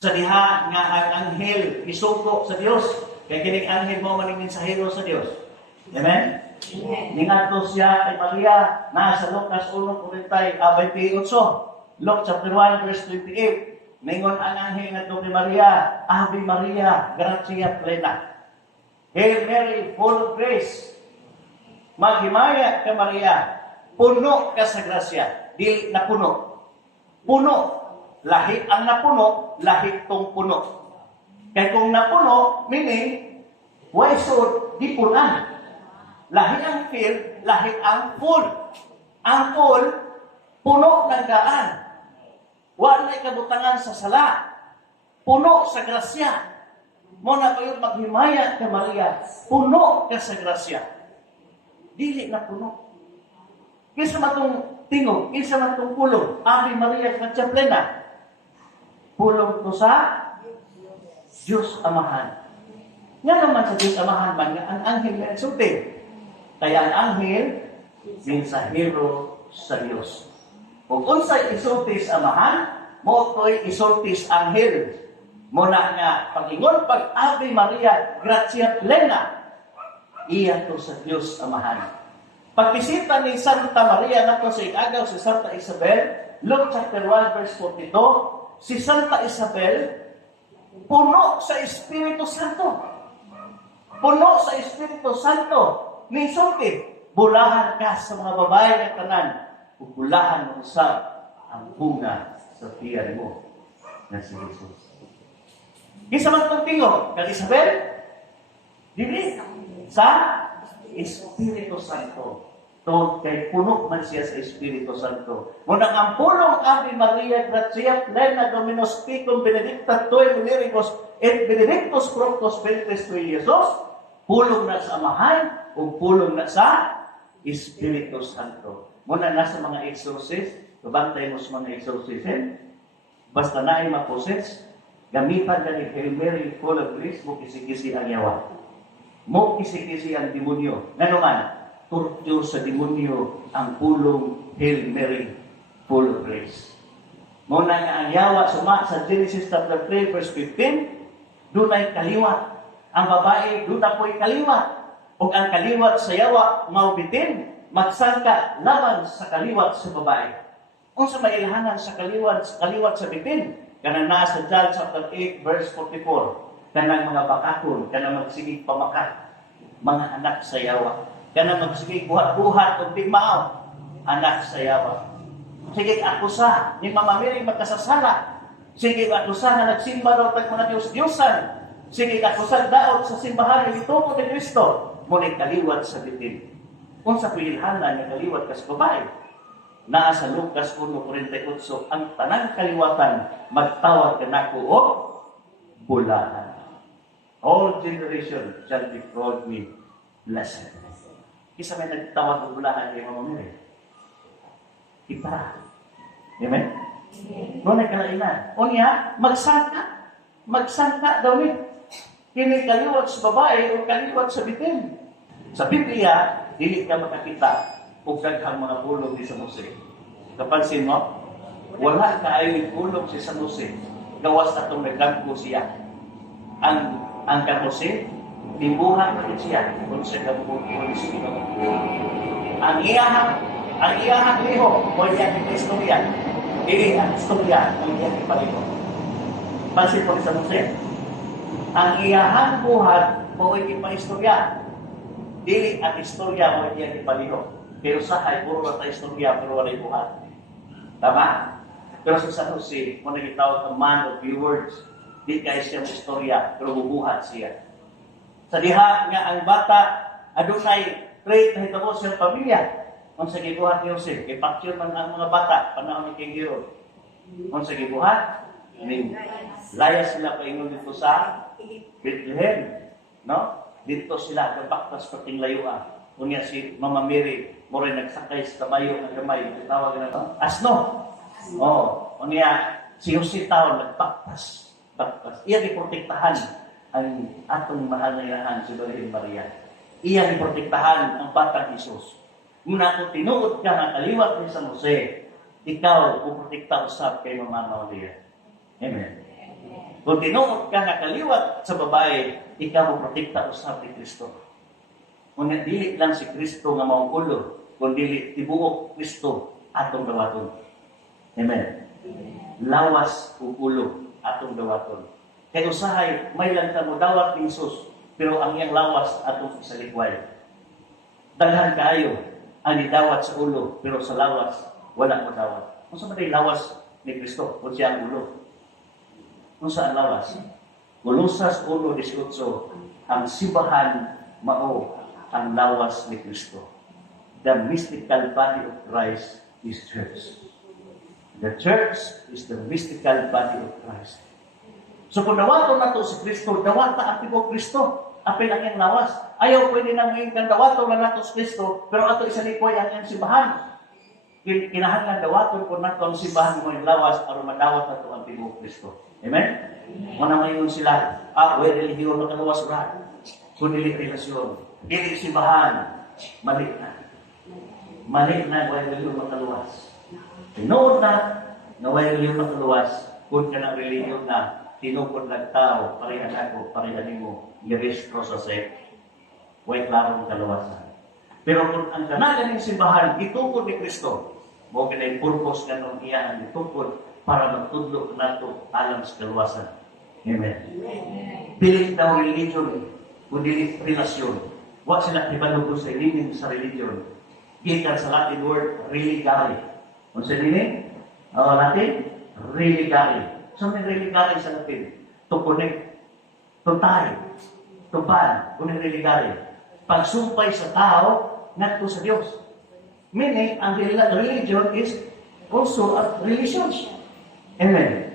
Sa diha nga ang anghel isuko sa Dios, kay kining anghel mo maning mensahero sa Dios. Amen. Ningadto siya kay Maria na sa Lucas 1:28. Luke chapter 1 verse 28. Ningon ang anghel ngadto kay Maria, Ave Maria, gratia plena. Hail Mary, full of grace. Maghimaya ka Maria, puno ka sa grasya, dili na puno. Puno. Lahi ang napuno, lahi tong puno. Kaya kung napuno, meaning, why should di punan? Lahi ang filled, lahi ang full. Ang full, puno ng daan. Wala kabutangan sa sala. Puno sa grasya. Muna kayo maghimaya ka Maria, puno ka sa grasya. Dili na puno. Kisa matong tingog, kisa matong pulong, Ave Maria, gratia plena. Pulong to sa Diyos Amahan. Nga naman sa Diyos Amahan man, ang anghel na nagsulti. Kaya ang anghel, mensahero sa Diyos. Kung unsay isulti sa Amahan, mo to'y isulti sa anghel. Muna nga, pag-ingon pag Ave Maria, gratia plena, iya to sa Diyos Amahan. Pagbisita ni Santa Maria na to sa igagaw si Santa Isabel, Luke chapter 1 verse 42, si Santa Isabel, puno sa Espiritu Santo. Puno sa Espiritu Santo. Nisulti, bulahan ka sa mga babae at tanan, bulahan mo sa ang bunga sa tiyan mo na si Jesus. Isa man itong tingog, kag Isabel, dili sa Espiritu Santo. To kay puno man siya sa Espiritu Santo. Munang ang pulong Ave Maria, gratia plena Dominus tecum, benedicta tui mulieribus, et benedictus fructus ventris tui, Jesus, pulong na sa Amahan, o pulong na sa Espiritu Santo. Muna nasa mga exorcist, babantay mo sa mga exorcism, basta na ay maposes, gamitan ka ni Hail Mary, full of grace, mo kisi-kisi ang yawa. Mo kisi-kisi ang demonyo. Nga naman, torture sa demonyo ang pulong Hail Mary, full of grace. Muna nga ang yawa suma sa Genesis chapter 3 verse 15, dunay kaliwat. Ang babae, duna po'y kaliwat. O ang kaliwat sa yawa, maubitin, magsangka laban sa kaliwat sa babae. Kung sa mailahanan sa kaliwat sa bitin, kanang nasa John chapter 8 verse 44, kanang mga bakakon, kanang magsigig pamakat, mga anak sa yawa. Kanang magsigig buhat-buhat o tigmaaw, anak sa yawa. Sige akusa, ni Mama Mary magkasasala. Sige akusa na nagsimba daw tag mga Diyos-Diyosan. Sige akusa daot sa simbahan ni Tupo ni Kristo. Muna'y kaliwat sa bitin. Kung sa pilhanan ng kaliwat kas babae, naa sa Lucas 1:48, ang tanang kaliwatan magtawag kanako o bulahan. All generation shall be called me blessed. Isa may nagtawag ng bulahan kay Mama Mary. Kita. Amen? Noon ay kalainan. O niya, magsangka. Magsangka daw ni. Kini kaliwat sa babae o kaliwat sa bitin. Sa Biblia, dili ka makakita kung daghang mga pulong ni San Jose. Kapansin mo, wala kaayo'y pulong si San Jose. Gawas na itong nagdampo siya. Ang San Jose, timbuhan pa rin siya kung siya kabubuhan siya. Ang iyahang liho, o yan ang istorya. Dili ang istorya, o yan ang paliho. Pansin po ni San Jose, ang iyahang buhat, o yan ang istorya. Dili ang istorya, o yan ang paliho. Pero sahay, puro na tayo istorya, pero wala yung buhat. Tama? Pero sa San Jose, kung nagitawag ang man of few words, di kayo siya ng istorya, pero bubuhat siya. Sa diha nga ang bata, adunay trait na hitabo siyang pamilya. Kung sa gibuhat ni Jose, kay picture man ang mga bata, panahon ni King Herod. Kung sa gibuhat, layas sila paingon dito sa Bethlehem. No? Dito sila, kapaktas pating layuan. Kung nga si Mama Mary, mo rin nagsakay sa kamayo ng gamay, tawag na ito, asno. Oo. Kung nga, si Jose tawag, nagpaktas. Iyan iprotektahan ang atong mahal na ilahan si Virgin Maria. Iyan iprotektahan ang batang Jesus. Muna kung tinuod ka ng kaliwat ni San Jose, ikaw puprotekta usap kay Mama Maria. Amen. Kung tinuot ka nga kaliwat sa babae, ikaw mo protekta usab ni Kristo. Kung dili lang si Kristo nga maong ulo, kung dili tibuok Kristo atong dawaton. Amen. Lawas ug ulo atong dawaton. Kay usahay may lang ta mo dawat ni Jesus, pero ang iyang lawas atong isalikway. Daghan kaayo ang idawat sa ulo, pero sa lawas wala mo dawat. Kung sa man lawas ni Kristo, kung siya ang ulo. Kung sa lawas, Kolosas 1:18, ang simbahan mao ang lawas ni Kristo. The mystical body of Christ is church. The church is the mystical body of Christ. So kung dawaton na to si Kristo, dawata ang tibo Kristo. Apil ang iyang lawas. Ayaw pwede nang ngayon kang dawaton na nato si Kristo, pero ato isalikoy ang iyang simbahan. Kinahanglan dawaton kung nato ang simbahan mo yung lawas, aron madawat na to ang tibo Kristo. Amen? Muna ngayon sila, way relihiyon na kaluwas ra. Kung dili relasyon, dili simbahan, mali na. Mali na, way relihiyon na kaluwas. Tinood na way relihiyon na kaluwas, kung ka ng relihiyon na, tinukod lang tao, parehan ako, parehan mo, i-restro sa sek, way klarong kaluwasan. Pero kung ang kanagan ng simbahan, itukod ni Kristo, mo kinay purpose nga nung iya ang itukod para magtudlo nato alam sa kaluwasan. Amen. Pilit daw religion, kundi relasyon. Huwag sila ibalugo sa ilinin sa religion. Gikan sa Latin word, religare. Kung sa ilinin? Latin? Religare. So may religare sa Latin. To connect, to tie, to band. Kung yung religare. Pagsumpay sa tao, ngadto sa Diyos. Meaning, ang religion is also a relationship. Amen.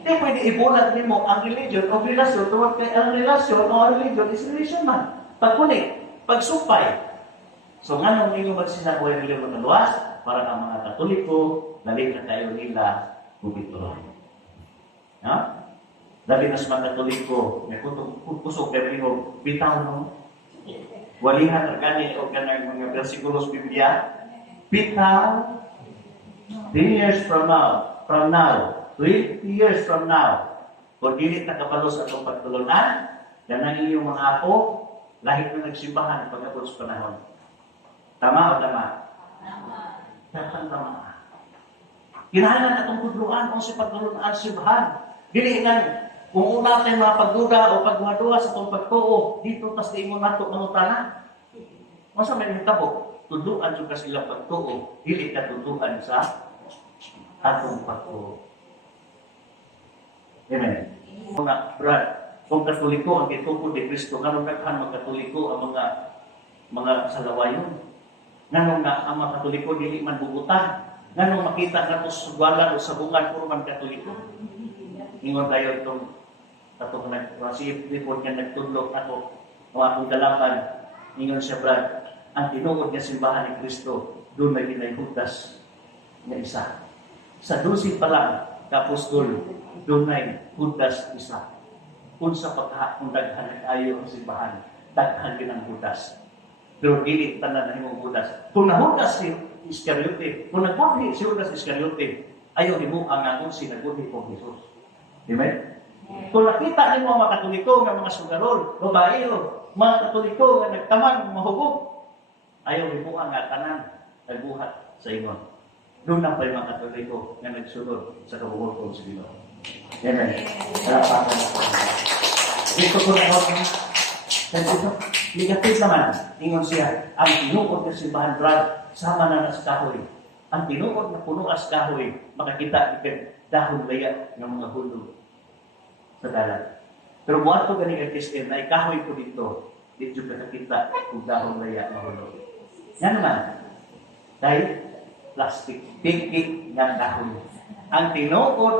Hindi pwede ibulat mo ang religion o relasyon tungkol kay ang relasyon o ang religion is relation man. Pagkunik, pagsumpay. So nga nung ninyo magsinabuhay ng religion mataluwas, para ang mga Katoliko, dali na tayo nila bubituloy. Ha? Dali na sa mga Katoliko, may kusok kayo ninyo, bitaw no? Walihan na gani o ganang mga versikulos Biblia, bitaw, 10 years from now, 20 years from now, kung dili nakapalo sa itong pagtulunan, ganang inyong mga apo, lahit na nagsimbahan pagkapos sa panahon. Tama o tama? Tama. Kinahanglan na itong tudluan o sa pagtulunan simbahan. Dili nga, kung una tayong mga pagduda o pagduha sa itong pagtuo, dito tas di mo nato mangutana. Masa may nitabo, tudluan yung kasi ilang pagtuo, dili ka tudluan sa atong pagtuo. Amen. Mga brad, kung Katoliko ang gitukod ni Kristo, ganun naghan mga Katoliko ang mga salawayon. Ganun nga ang mga Katoliko dili man bubutan. Ganun makita nato sa sugwalan o sa bungan puro man Katoliko. Ingon tayo itong si report nga nagtudlok ako o akong dalapan. Ingon siya brad, ang tinuod niya simbahan ni Kristo, doon may ginayhudas na isa. Sa 12 pa lang, kapostol, dunay hudas isa. Kung sa pagkakong daghan at ayaw ang simbahan, daghan din ang hudas. Pero dili tanan na himong hudas. Kung nahudas si Iscariote, kung nagbuhi si Judas Iscariote, ayaw mo ang akong sinaguhi po Jesus. Amen? Kung nakita mo ang mga Katoliko, mga sugarol, babaero, mga Katoliko na nagtamang mahubog, ayaw mo ang tanan nagbuhat sa ingon. Doon na pa yung mga Katoliko na nagsunod sa kabuhol ko sa Ginoo. Amen. Salamat po. Dito ko na ako. Dito, negative naman. Ingon siya, ang tinuod na simbahan, brad, sama na sa kahoy. Ang tinuod na puno as kahoy, makakita ikang dahon laya ng mga hulog sa dalan. Pero buhat ko ganing Christian na ikahoy ko dito, dito ka nakita kung dahon laya na hulog. Yan naman. Dahil plastic, pink ng kahoy. Ang tinuod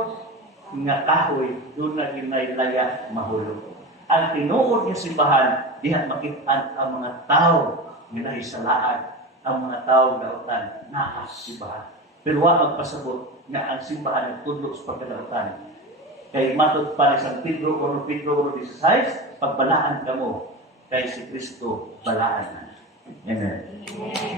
nga kahoy, doon na ginay-laya mahulog. Ang tinuod nga simbahan, dihat makitaan ang mga tao ginahisalaan, ang mga tao dautan na simbahan. Pero wala magpasabot nga ang simbahan ng tudlo sa pagkadautan. Kay matod pa ni San Pedro 1:16, pagbalaan ka mo kay si Kristo balaan na. Amen.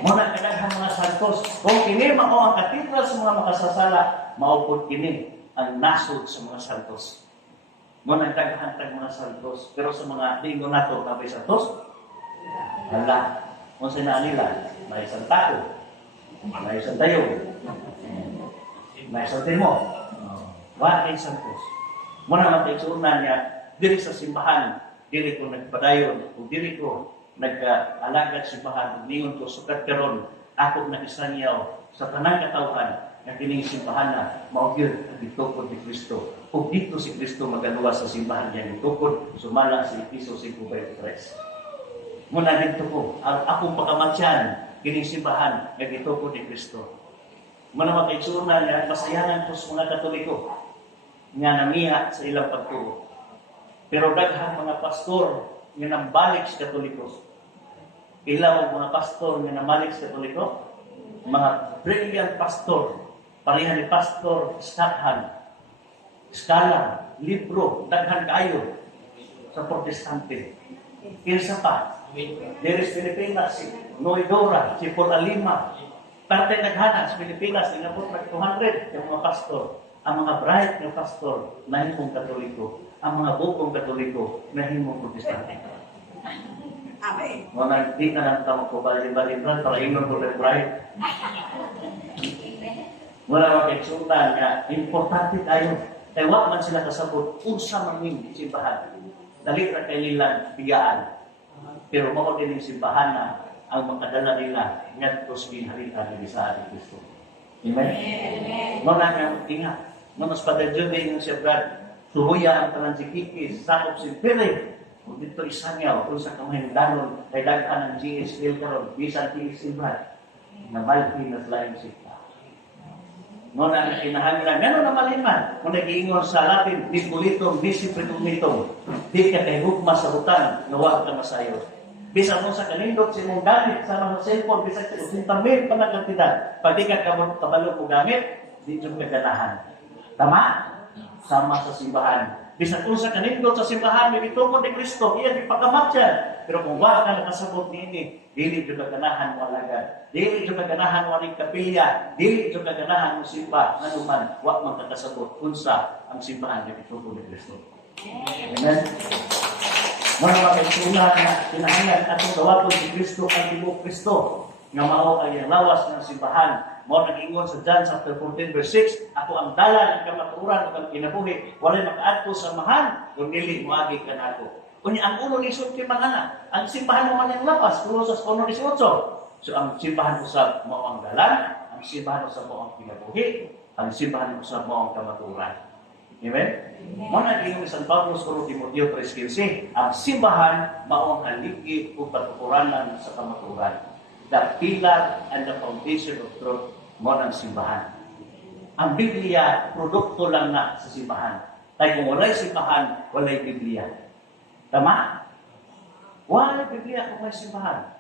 Muna kailangan mga santos. Kung kini mao ang katedral sa mga makasasala, maupod kini ang nasod sa mga santos. Mo nagdaghantag mga santos, pero sa mga lingo nato na may santos, wala. Kung sa nila, may isang tao, may isang tayo, may isang timo, wala kay santos. Mo naman tayo suunan niya, diri sa simbahan, diri ko nagpadayon, o diri ko nag-alagad simbahan, ningon ko sukat karon ako nakisangyaw sa tanang katawhan na kining simbahan na maugil ang gitukod ni Kristo. Ug dito si Kristo magaluwas sa simbahan niya gitukod, sumala si Efeso 5:23. Muna dito ko, ang akong pagkamatsyan, kining simbahan na gitukod ni Kristo. Muna makaitsuna niya, masayangan ko sa mga Katoliko nga namiha sa ilang pagtuo. Pero daghang mga pastor nga nambalik sa Katoliko. Ilaw mga pastor nga nambalik sa Katoliko, mga brilliant pastor, pareha ni Pastor Statham, Skala, libro, daghan kayo sa Protestante. Kinsa pa? Diri sa Pilipinas, si Noydora, si Paul Alima, parte naghanan sa Pilipinas, inabot na 200 yung mga pastor. Ang mga bright na pastor, nahimong Katoliko. Ang mga bukong Katoliko, nahimong Protestante. Amen. Mga hindi ka lang tamo ko balik-balik-balik para inon ko ng bright. Wala makiksuntan nga, importante tayo. Kaya wak man sila kasabot, unsa man yung simbahan. Dali na kay nilang bigaan. Pero mao din yung simbahan na ang makadala nila ngadto sa ginharitan ni sa Ating Kristo. Amen? Mo na nga ingat. No mas Padre Judy yung siya Brad, suhuya ang talang sikikis, sakop si Pili. Kung dito isangyaw, kung sa kamay danon, kay daghan ng GSL karon, bisan TS Brad, na malki na slayang sikta. No na kinahanglan, gano'n na maliman. Kung nag-iingon sa Latin, dispolitum, disciplinitum, di ka kay hukma sa utang, nawag ka masayo. Bisa mo sa kanindot, si mong gamit, sa mga cellphone, bisa sa usintamit pa na kantidad. Pag di ka kabalo mo gamit, di yung kaganahan. Tama? Sama sa simbahan. Bisa kung sa kanindot sa simbahan, may itungkod ni Kristo, iyan ipagamat yan. Pero kung wala ka nakasabot niini, dili yung kaganahan mo alagad. Dili yung kaganahan mo rin kapilya. Dili yung kaganahan mo simba. Nanuman, wak mang kakasabot kung sa ang simbahan na itungkod ni Kristo. Amen? Mga makaitsuna na kinahanglan atong gawapon si Kristo ang tibok Kristo. Nga mao ay ang lawas ng simbahan. Mo nag-ingon sa John chapter 14 verse 6, ako ang dala ng kamaturan ug ang kinabuhi, walay makaadto sa mahan kun dili moagi kanako. Kunya ang ulo ni Sulti manana, ang simbahan mo man ang lapas, Kolosas 1:18. So ang simbahan usab mao ang dala, ang simbahan usab mao ang kinabuhi, ang simbahan usab mao ang kamaturan. Amen? Mo nag-ingon sa Pablo sa Timoteo 3:15, ang simbahan mao ang haligi ug patuturanan sa kamaturan. The pillar and the foundation of truth mo ng simbahan. Ang Biblia, produkto lang na sa simbahan. Tayo kung walay simbahan, walay Biblia. Tama? Walay Biblia kung may simbahan.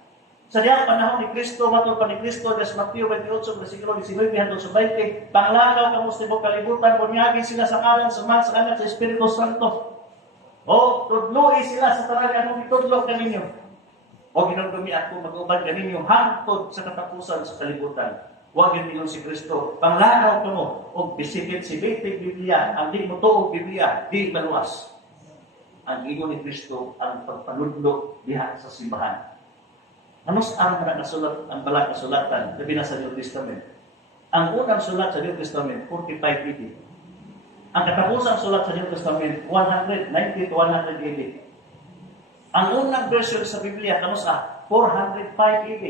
Sa diyang panahon ni Kristo, matol pa ni Kristo, des Mateo 28, versikulo 19 hanggang 20, panglagaw ka mo sa ibang kalibutan, bunyagin sila sa kalan, sa man, sa anak, sa Espiritu Santo. O, tudloi sila sa talaga nung itudlo ka ninyo. O, ginagdumi ako, mag-ubad ka ninyo, hangtod sa katapusan sa kalibutan. Huwag yung minun si Kristo. Panglagaw ka mo, o bisikit si Bitig Biblia, ang di mo to Biblia, di maluwas. Ang ingon ni Kristo, ang pagpanudlo diha sa simbahan. Ano ang nasulat, ang balang kasulatan na binasa sa New Testament? Ang unang sulat sa New Testament, 45 AD. Ang katapusang sulat sa New Testament, 190 to 100 AD. Ang unang version sa Biblia, kano sa 405 AD.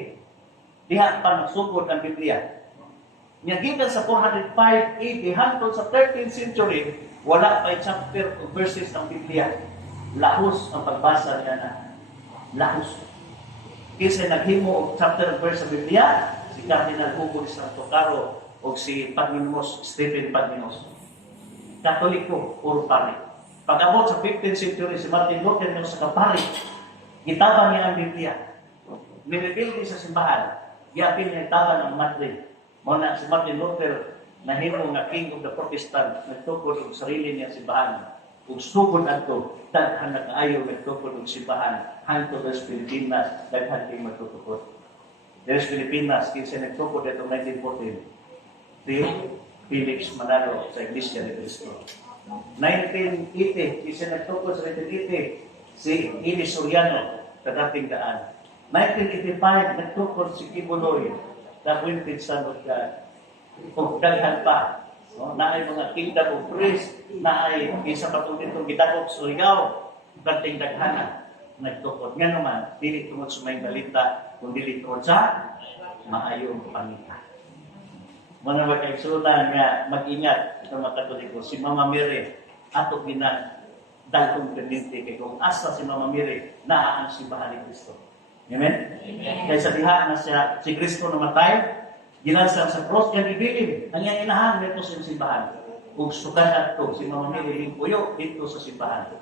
Diha pa nagsugod ang Biblia. Gikan sa 405 AD hangtod sa 13th century, wala pa chapter o verses ang Biblia. Lahos ang pagbasa niya na. Lahos. Kasi naghimo og chapter and verse sa Biblia, si Cardinal Hugo de Santo Caro o si Pagninos, Stephen Pagninos. Katoliko, puro pari. Pag-abot sa 15th century, si Martin Luther ng sa kapari, gitabang niya ang Biblia. Nireveal din sa simbahan. Giyapin niya taban ang Madrid. Muna si Martin Luther, nahimo nga king of the Protestant, nagtukod ang sarili niya simbahan. Kung sugod ato, daghan na kaayo nagtukod ang simbahan, hangtod sa Pilipinas, daghan kay magtutukod. Sa Pilipinas, kinsa nagtukod itong 1914, si Felix Manalo sa Iglesia ni Cristo. 1980, isa nagtukod sa 1980, si Ili Soriano, kadating daan. 1985, nagtukod si Kibuloy, the appointed son of God. Kung daghan pa, no? Na ay mga kingdom of praise, na ay isa pa itong itong gitagok sa Surigao, dating daghana, nagtukod. Nga naman, dili tungod sa may balita, kung dili tungod sa maayong pangita. Mga magkaigsunan nga mag-ingat sa mga Katoliko, si Mama Mary, ato dalkong pendiente kay kung asa si Mama Mary naa ang simbahan ni Kristo. Amen? Kaya sa diha na siya, si Kristo namatay, ginasang sa cross, kaya bibilin, ang iyang inahan dito sa simbahan. Kung sukan ato, si Mama Mary, puyo dito sa simbahan.